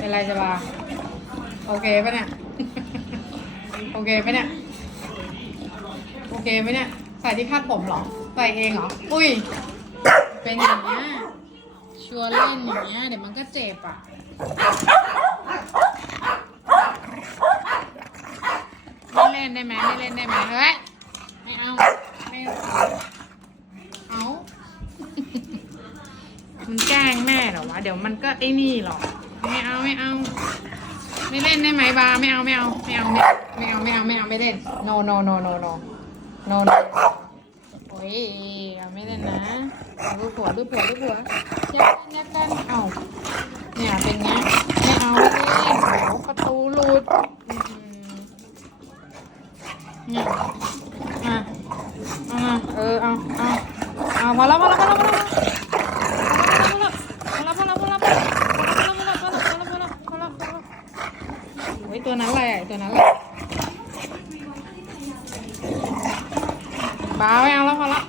เป็นไรจะบาโอเคปะเนี่ย โอเคปะเนี่ย โอเคไหมเนี่ย ใส่ที่คาดผมเหรอ ใส่เองเหรอ อุ้ย เป็นอย่างเงี้ยชัวร์เล่นอย่างเงี้ยเดี๋ยวมันก็เจ็บอะไม่เล่นได้ไหมไม่เล่นได้ไหมเฮ้ย ไม่เอา ไม่เอาเอามันแกล้งแม่เหรอวะ เดี๋ยวมันก็ไอ้นี่หรอก ไม่เอาไม่เอา ไม่เล่นได้ไหมบาไม่เอาไม่เอาไม่เอาไม่เอาไม่เอาไม่เอาไม่เล่น no no no no no no no โอ้ยเอาไม่เล่นนะเอาลูกหัวลูกหัวลูกหัวยักกันยักกันเอาเนี่ยเป็นไงไม่เอาไม่เล่นโอ้ประตูหลุดเนี่ยมาเอามาเออเอาเอาเอาพอแล้วพอแล้วพอแล้วพอแล้ว ตัวนั้นอะไรอะตัวนั้นอะไรบ้าไม่เอาแล้วพอละ